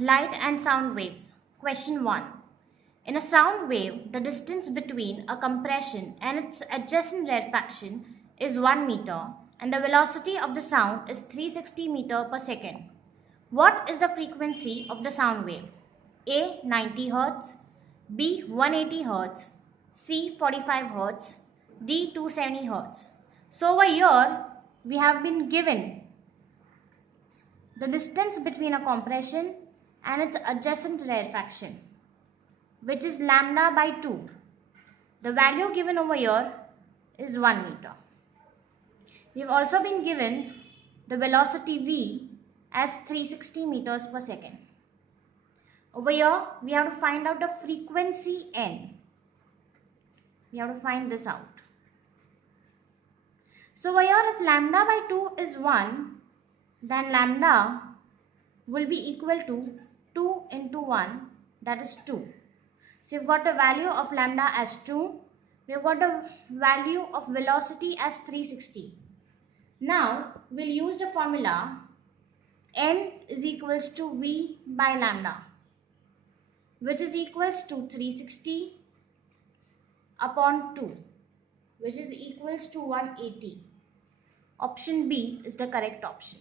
Light and sound waves. Question 1. In a sound wave, the distance between a compression and its adjacent rarefaction is 1 meter and the velocity of the sound is 360 meter per second. What is the frequency of the sound wave? A. 90 Hz, B. 180 Hz, C. 45 Hz, D. 270 Hz. So over here, we have been given the distance between a compression and its adjacent rarefaction, which is lambda by 2. The value given over here is 1 meter. We have also been given the velocity v as 360 meters per second. Over here, we have to find out the frequency n. We have to find this out. So over here, if lambda by 2 is 1, then lambda will be equal to 2 into 1, that is 2. So you've got the value of lambda as 2. We've got the value of velocity as 360. Now we'll use the formula n is equals to v by lambda, which is equals to 360 upon 2, which is equals to 180. Option B is the correct option.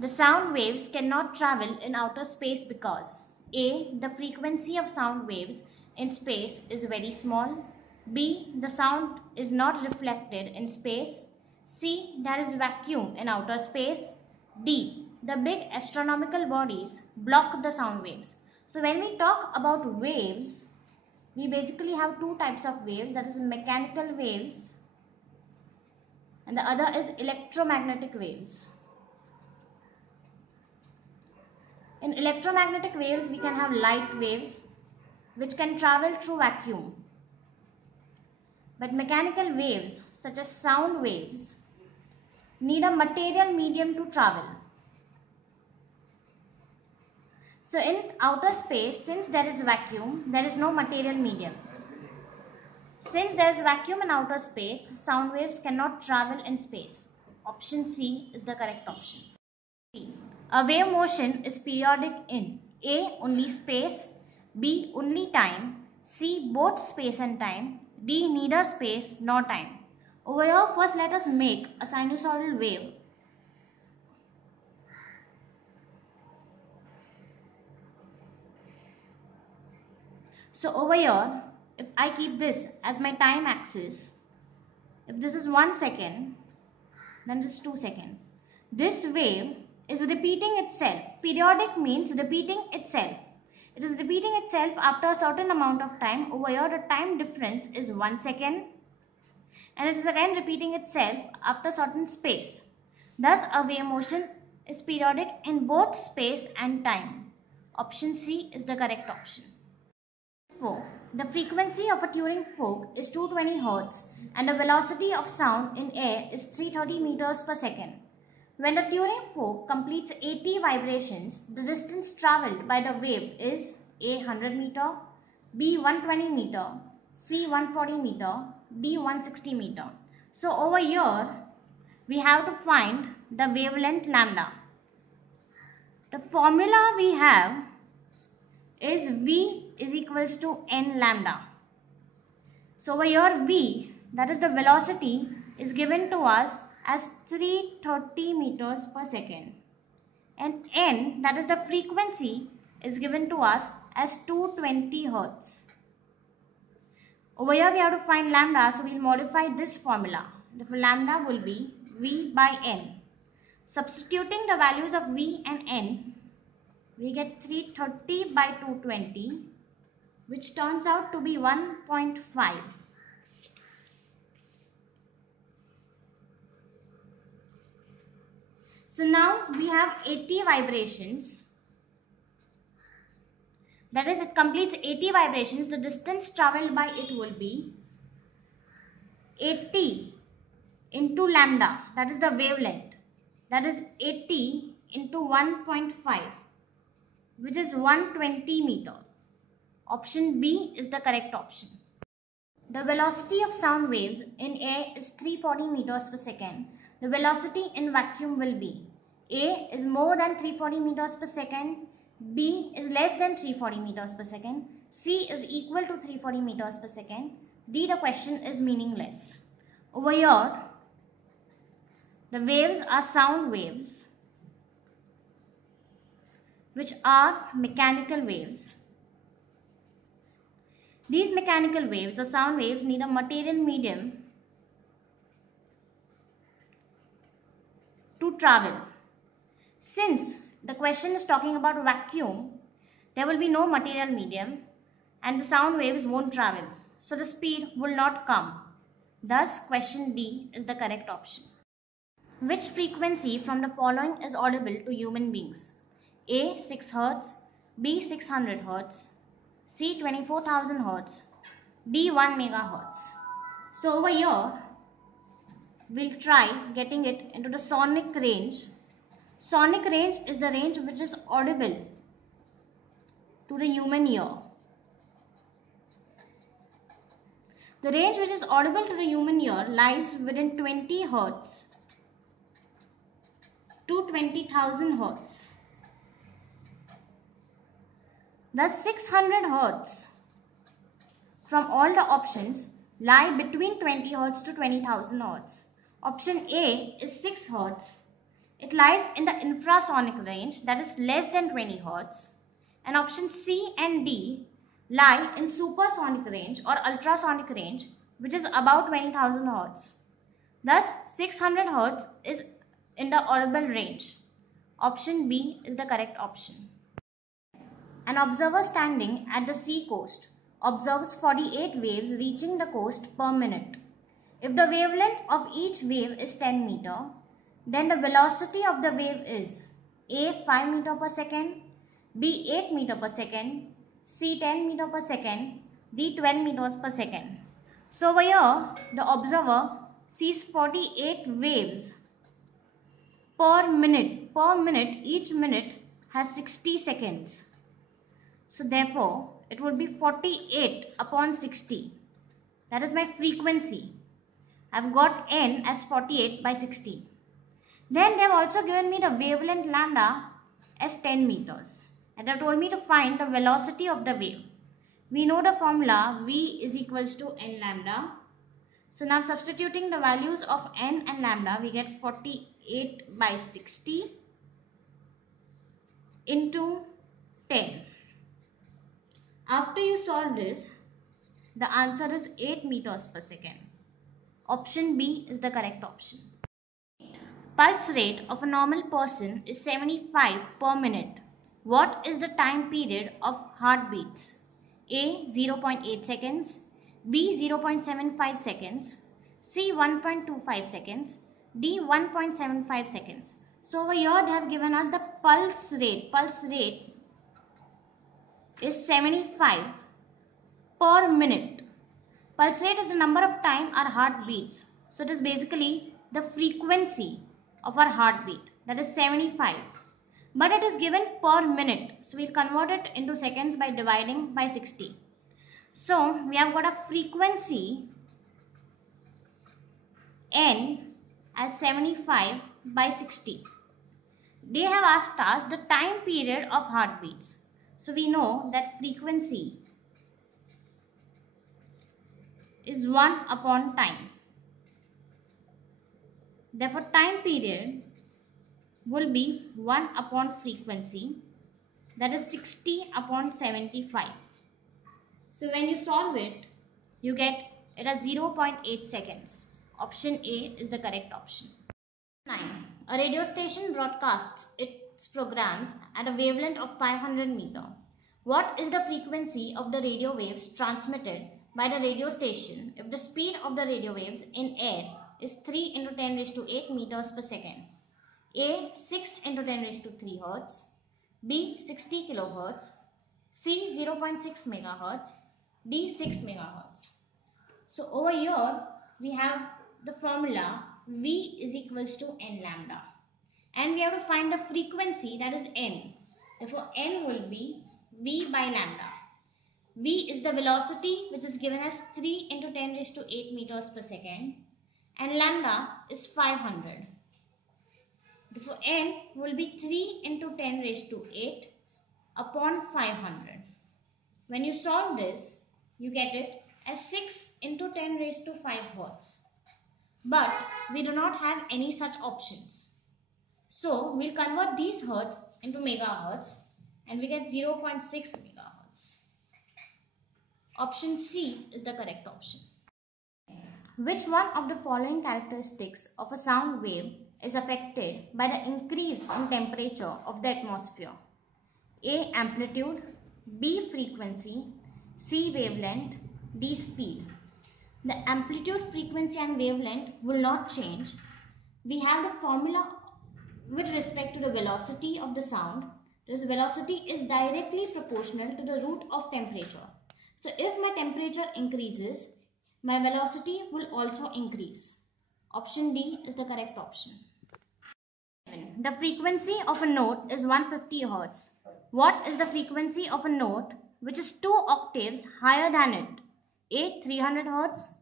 The sound waves cannot travel in outer space because A. The frequency of sound waves in space is very small. B. The sound is not reflected in space. C. There is vacuum in outer space. D. The big astronomical bodies block the sound waves. So when we talk about waves, we basically have two types of waves, that is mechanical waves and the other is electromagnetic waves. In electromagnetic waves, we can have light waves which can travel through vacuum. But mechanical waves such as sound waves need a material medium to travel. So in outer space, since there is vacuum, there is no material medium. Since there is vacuum in outer space, sound waves cannot travel in space. Option C is the correct option. A wave motion is periodic in A. Only space, B. Only time, C. Both space and time, D. Neither space nor time. Over here, first let us make a sinusoidal wave. So over here, if I keep this as my time axis, if this is 1 second, then this is 2 seconds. This wave is repeating itself. Periodic means repeating itself. It is repeating itself after a certain amount of time. Over here, the time difference is 1 second. And it is again repeating itself after certain space. Thus, a wave motion is periodic in both space and time. Option C is the correct option. 4. The frequency of a Turing fork is 220 Hz and the velocity of sound in air is 330 meters per second. When the Turing fork completes 80 vibrations, the distance travelled by the wave is A. 100 meter, B. 120 meter, C. 140 meter, D. 160 meter. So over here, we have to find the wavelength lambda. The formula we have is V is equals to N lambda. So over here, V, that is the velocity, is given to us as 330 meters per second, and N, that is the frequency, is given to us as 220 Hz. Over here we have to find lambda, so we will modify this formula. The lambda will be V by N. Substituting the values of V and N, we get 330 by 220, which turns out to be 1.5. So now we have 80 vibrations. That is, it completes 80 vibrations. The distance travelled by it will be 80 into lambda. That is the wavelength. That is 80 into 1.5, which is 120 meter. Option B is the correct option. The velocity of sound waves in air is 340 meters per second. The velocity in vacuum will be A is more than 340 meters per second, B is less than 340 meters per second, C is equal to 340 meters per second, D, the question is meaningless. Over here, the waves are sound waves, which are mechanical waves. These mechanical waves or sound waves need a material medium to travel. Since the question is talking about vacuum, there will be no material medium and the sound waves won't travel. So the speed will not come. Thus, question D is the correct option. Which frequency from the following is audible to human beings? A. 6 Hz, B. 600 Hz, C. 24,000 Hz, D. 1 megahertz. So over here, we'll try getting it into the sonic range. Sonic range is the range which is audible to the human ear. The range which is audible to the human ear lies within 20 Hz to 20,000 Hz. Thus 600 Hz from all the options lie between 20 Hz to 20,000 Hz. Option A is 6 Hz. It lies in the infrasonic range, that is less than 20 Hz. And option C and D lie in supersonic range or ultrasonic range, which is about 20,000 Hz. Thus 600 Hz is in the audible range. Option B is the correct option. An observer standing at the sea coast observes 48 waves reaching the coast per minute. If the wavelength of each wave is 10 meter, then the velocity of the wave is A. 5 meter per second, B. 8 meter per second, C. 10 meter per second, D. 12 meters per second. So over here, the observer sees 48 waves per minute. Per minute, each minute has 60 seconds. So therefore, it would be 48 upon 60. That is my frequency. I've got n as 48 by 60. Then they have also given me the wavelength lambda as 10 meters. And they have told me to find the velocity of the wave. We know the formula V is equals to n lambda. So now substituting the values of n and lambda, we get 48 by 60 into 10. After you solve this, the answer is 8 meters per second. Option B is the correct option. Pulse rate of a normal person is 75 per minute. What is the time period of heartbeats? A. 0.8 seconds, B. 0.75 seconds, C. 1.25 seconds, D. 1.75 seconds. So over here they have given us the pulse rate. Pulse rate is 75 per minute. Pulse rate is the number of time our heart beats. So it is basically the frequency of our heartbeat, that is 75. But it is given per minute. So we'll convert it into seconds by dividing by 60. So we have got a frequency n as 75 by 60. They have asked us the time period of heartbeats. So we know that frequency is 1 upon time. Therefore, time period will be 1 upon frequency, that is 60 upon 75. So when you solve it, you get it as 0.8 seconds. Option A is the correct option. 9. A radio station broadcasts its programs at a wavelength of 500 meter. What is the frequency of the radio waves transmitted by the radio station if the speed of the radio waves in air is 3 into 10 raised to 8 meters per second? A. 6 into 10 raised to 3 Hz, B. 60 kilohertz, C. 0.6 megahertz, D. 6 megahertz. So over here we have the formula V is equals to n lambda, and we have to find the frequency, that is n. Therefore n will be V by lambda. V is the velocity which is given as 3 into 10 raised to 8 meters per second, and lambda is 500. Therefore, n will be 3 into 10 raised to 8 upon 500. When you solve this, you get it as 6 into 10 raised to 5 hertz. But we do not have any such options. So we'll convert these hertz into megahertz and we get 0.6 megahertz. Option C is the correct option. Which one of the following characteristics of a sound wave is affected by the increase in temperature of the atmosphere? A. Amplitude, B. Frequency, C. Wavelength, D. Speed. The amplitude, frequency and wavelength will not change. We have the formula with respect to the velocity of the sound. This velocity is directly proportional to the root of temperature. So if my temperature increases, my velocity will also increase. Option D is the correct option. The frequency of a note is 150 Hz. What is the frequency of a note which is 2 octaves higher than it? A. 300 Hz,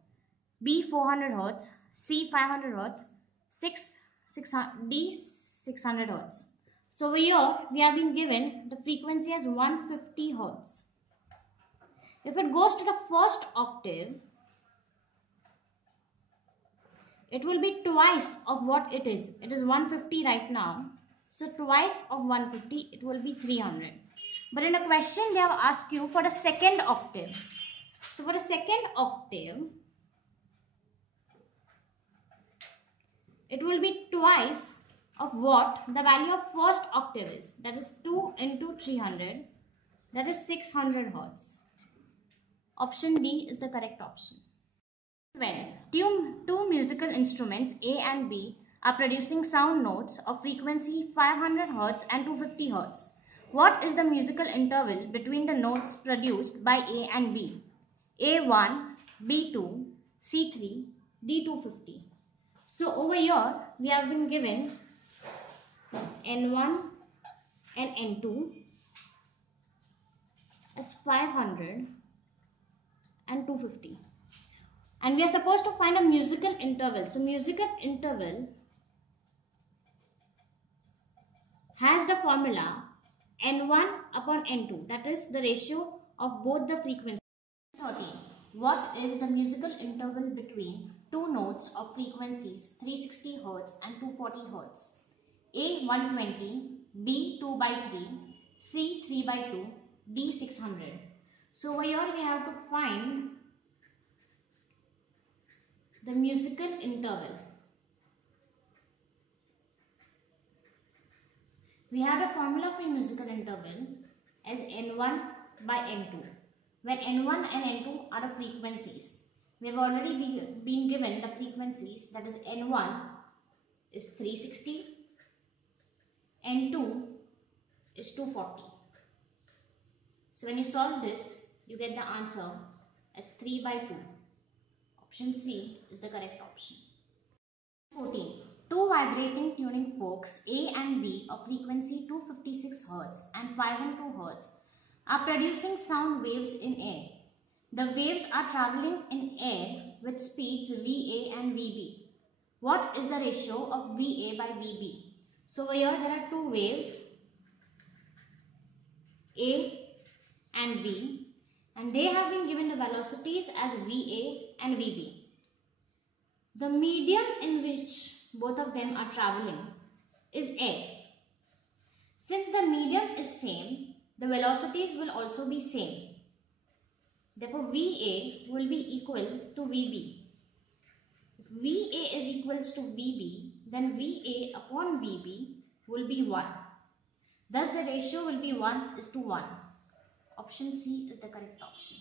B. 400 Hz, C. 500 Hz, D. 600 Hz. So over here we have been given the frequency as 150 Hz. If it goes to the first octave, it will be twice of what it is. It is 150 right now. So twice of 150, it will be 300. But in a question, they have asked you for the second octave. So for the second octave, it will be twice of what the value of first octave is. That is 2 into 300. That is 600 Hz. Option D is the correct option. When two musical instruments A and B are producing sound notes of frequency 500 Hz and 250 Hz, what is the musical interval between the notes produced by A and B? A1, B2, C3, D250. So over here we have been given N1 and N2 as 500 and 250. And we are supposed to find a musical interval. So musical interval has the formula N1 upon N2. That is the ratio of both the frequencies. 13. What is the musical interval between two notes of frequencies 360 Hz and 240 Hz? A 120, B 2 by 3, C 3 by 2, D 600. So over here we have to find the musical interval. We have a formula for musical interval as N1 by N2, where N1 and N2 are the frequencies. We have already been given the frequencies, that is N1 is 360, N2 is 240. So when you solve this, you get the answer as 3 by 2. Option C is the correct option. 14. Two vibrating tuning forks A and B of frequency 256 Hz and 512 Hz are producing sound waves in air. The waves are traveling in air with speeds VA and VB. What is the ratio of VA by VB? So over here there are two waves A and B, and they have been given the velocities as VA and VB. The medium in which both of them are traveling is air. Since the medium is same, the velocities will also be same. Therefore, VA will be equal to VB. If VA is equals to VB, then VA upon VB will be 1. Thus, the ratio will be 1 is to 1. Option C is the correct option.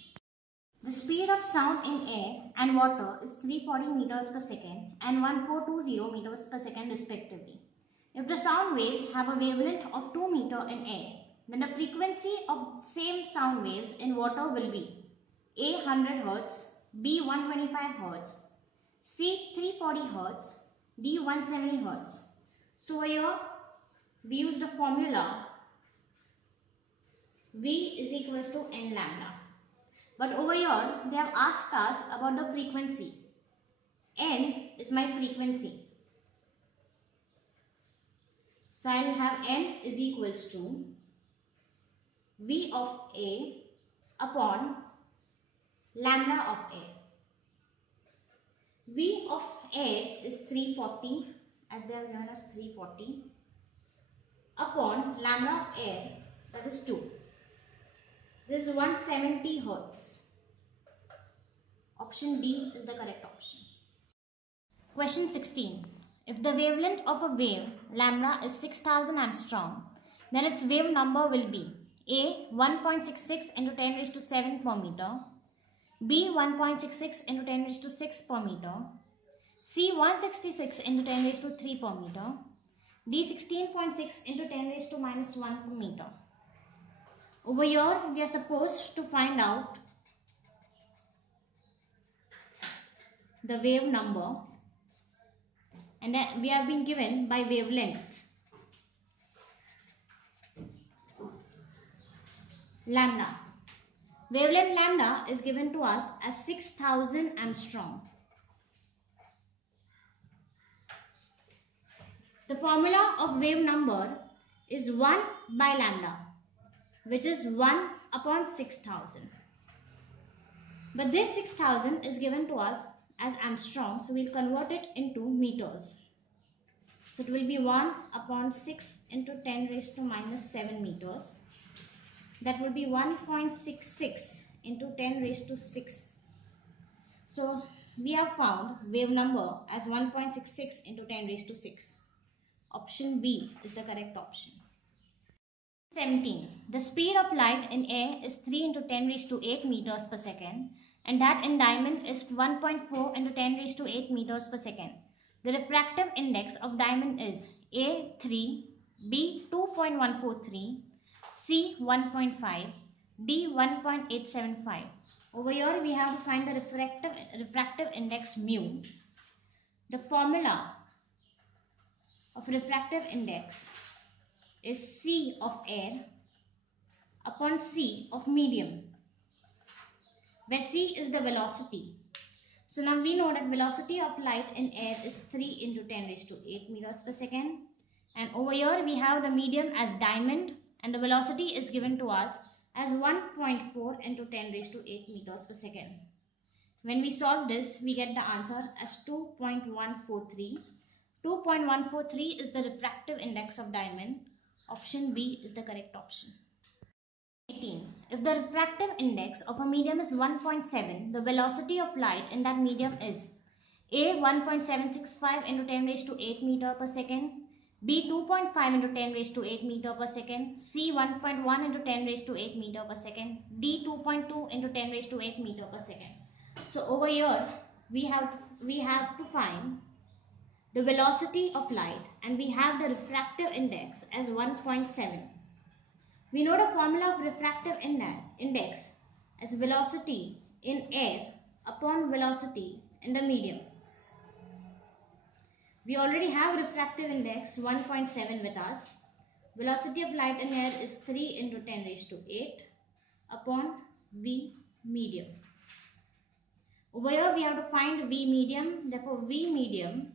The speed of sound in air and water is 340 meters per second and 1420 meters per second respectively. If the sound waves have a wavelength of 2 meters in air, then the frequency of same sound waves in water will be A 100 Hz, B 125 Hz, C 340 Hz, D 170 Hz. So here we use the formula V is equals to n lambda. But over here, they have asked us about the frequency. N is my frequency. So I will have N is equals to V of A upon lambda of A. V of A is 340, as they have given us 340, upon lambda of air, that is 2. This is 170 Hertz. Option D is the correct option. Question 16. If the wavelength of a wave lambda is 6000 Armstrong, then its wave number will be A 1.66 into 10 raised to 7 per meter, B 1.66 into 10 raised to 6 per meter, C 166 into 10 raised to 3 per meter, D 16.6 into 10 raised to minus 1 per meter. Over here we are supposed to find out the wave number, and then we have been given by wavelength lambda. Wavelength lambda is given to us as 6000 Armstrong. The formula of wave number is 1 by lambda, which is 1 upon 6000. But this 6000 is given to us as Armstrong, so we'll convert it into meters. So it will be 1 upon 6 into 10 raised to minus 7 meters. That will be 1.66 into 10 raised to 6. So we have found wave number as 1.66 into 10 raised to 6. Option B is the correct option. 17. The speed of light in air is 3 into 10 raised to 8 meters per second, and that in diamond is 1.4 into 10 raised to 8 meters per second. The refractive index of diamond is A 3, B 2.143, C 1.5, D 1.875. Over here we have to find the refractive index mu. The formula of refractive index is C of air upon C of medium, where C is the velocity. So now we know that velocity of light in air is 3 into 10 raised to 8 meters per second. And over here we have the medium as diamond, and the velocity is given to us as 1.4 into 10 raised to 8 meters per second. When we solve this, we get the answer as 2.143. 2.143 is the refractive index of diamond. Option B is the correct option. 18. If the refractive index of a medium is 1.7, the velocity of light in that medium is A 1.765 into 10 raised to 8 meter per second, B 2.5 into 10 raised to 8 meter per second, C 1.1 into 10 raised to 8 meter per second, D 2.2 into 10 raised to 8 meter per second. So over here we have to find the velocity of light, and we have the refractive index as 1.7. We know the formula of refractive index as velocity in air upon velocity in the medium. We already have refractive index 1.7 with us. Velocity of light in air is 3 into 10 raised to 8 upon V medium. Over here we have to find V medium. Therefore V medium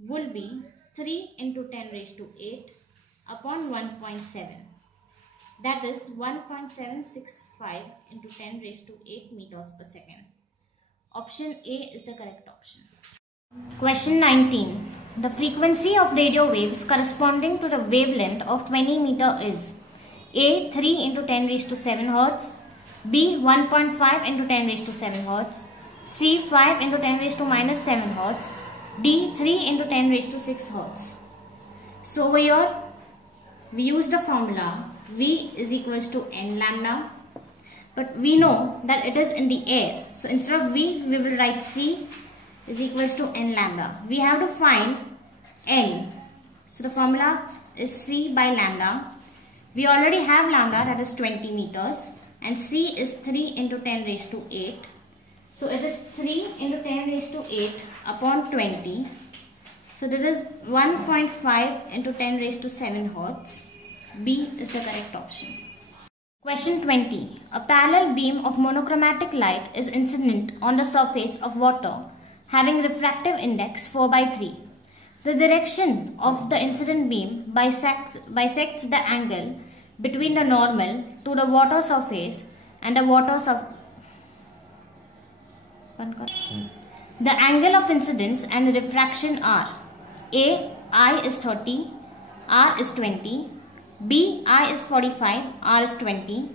will be 3 into 10 raised to 8 upon 1.7. That is 1.765 into 10 raised to 8 meters per second. Option A is the correct option. Question 19. The frequency of radio waves corresponding to the wavelength of 20 meter is A 3 into 10 raised to 7 Hertz, B 1.5 into 10 raised to 7 Hertz, C 5 into 10 raised to minus 7 Hertz, D 3 into 10 raised to 6 Hertz. So over here we use the formula V is equals to N lambda, but we know that it is in the air. So instead of V, we will write C is equals to N lambda. We have to find N. So the formula is C by lambda. We already have lambda, that is 20 meters, and C is 3 into 10 raised to 8. So it is 3 into 10 raised to 8 upon 20. So this is 1.5 into 10 raised to 7 Hertz. B is the correct option. Question 20. A parallel beam of monochromatic light is incident on the surface of water having refractive index 4/3. The direction of the incident beam bisects the angle between the normal to the water surface and the water surface. The angle of incidence and the refraction are A, I is 30, R is 20, B, I is 45, R is 20,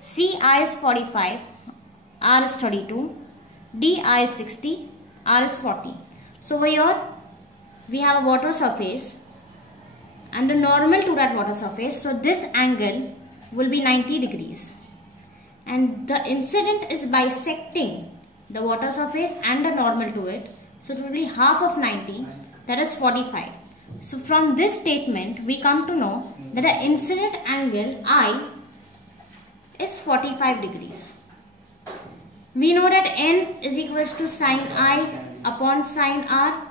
C, I is 45, R is 32, D, I is 60, R is 40. So over here we have a water surface and the normal to that water surface. So this angle will be 90 degrees. And the incident is bisecting the water surface and the normal to it. So it will be half of 90, that is 45. So from this statement we come to know that the incident angle I is 45 degrees. We know that N is equals to sine I upon sine R.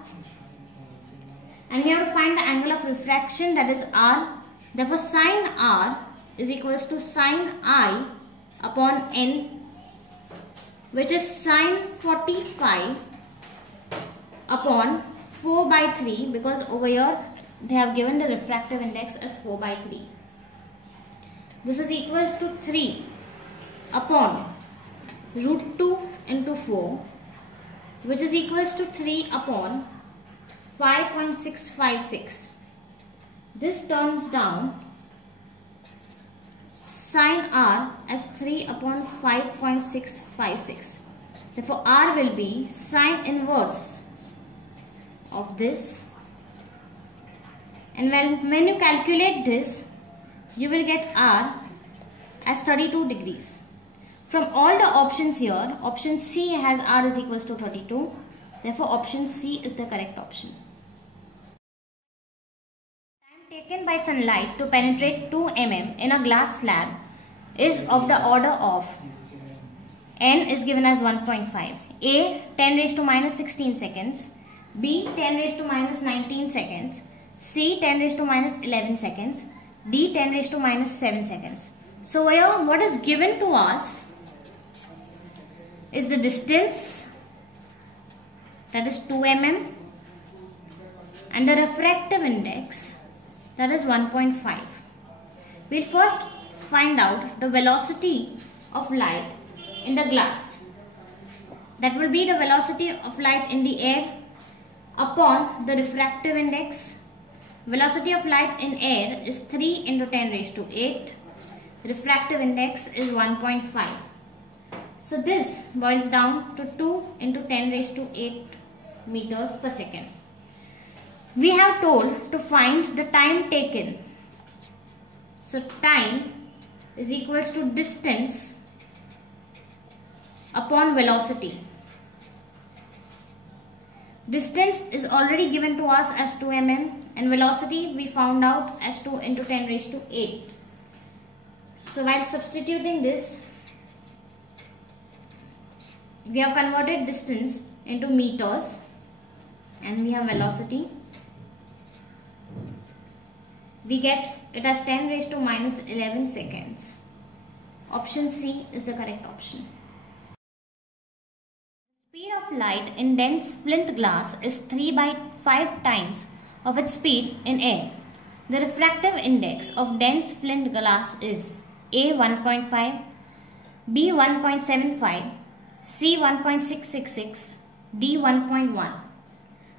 And we have to find the angle of refraction, that is R. Therefore sine R is equals to sine I upon N, which is sine 45 upon 4 by 3, because over here they have given the refractive index as 4 by 3. This is equals to 3 upon root 2 into 4, which is equals to 3 upon 5.656. This turns down sine R as 3 upon 5.656. Therefore R will be sine inverse of this, and when you calculate this you will get R as 32 degrees. From all the options here, option C has R is equals to 32. Therefore option C is the correct option. Time taken by sunlight to penetrate 2 mm in a glass slab is of the order of N is given as 1.5. A 10 raised to minus 16 seconds. B 10 raised to minus 19 seconds. C 10 raised to minus 11 seconds. D 10 raised to minus 7 seconds. So here what is given to us is the distance, that is 2 mm, and the refractive index, that is 1.5. We'll first find out the velocity of light in the glass. That will be the velocity of light in the air upon the refractive index. Velocity of light in air is 3 into 10 raised to 8. Refractive index is 1.5. So this boils down to 2 into 10 raised to 8 meters per second. We have told to find the time taken. So time is equals to distance upon velocity. Distance is already given to us as 2 mm and velocity we found out as 2 into 10 raised to 8. So while substituting this, we have converted distance into meters and we have velocity. We get it as 10 raised to minus 11 seconds. Option C is the correct option. Speed of light in dense flint glass is 3 by 5 times of its speed in air. The refractive index of dense flint glass is A 1.5, B 1.75, C 1.666, D 1.1.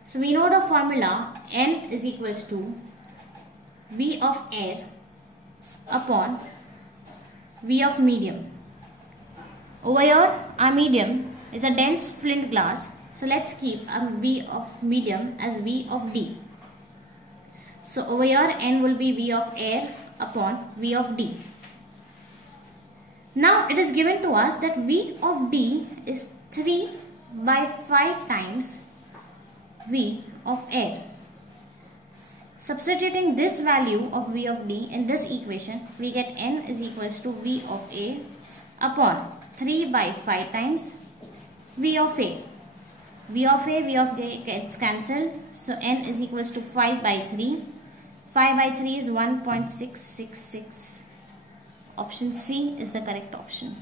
So we know the formula N is equals to V of air upon V of medium. Over here our medium is a dense flint glass. So let's keep our V of medium as V of D. So over here N will be V of air upon V of D. Now it is given to us that V of D is 3 by 5 times V of air. Substituting this value of V of D in this equation, we get N is equals to V of A upon 3 by 5 times V of A. V of A, V of A gets cancelled. So N is equals to 5 by 3. 5 by 3 is 1.666. Option C is the correct option.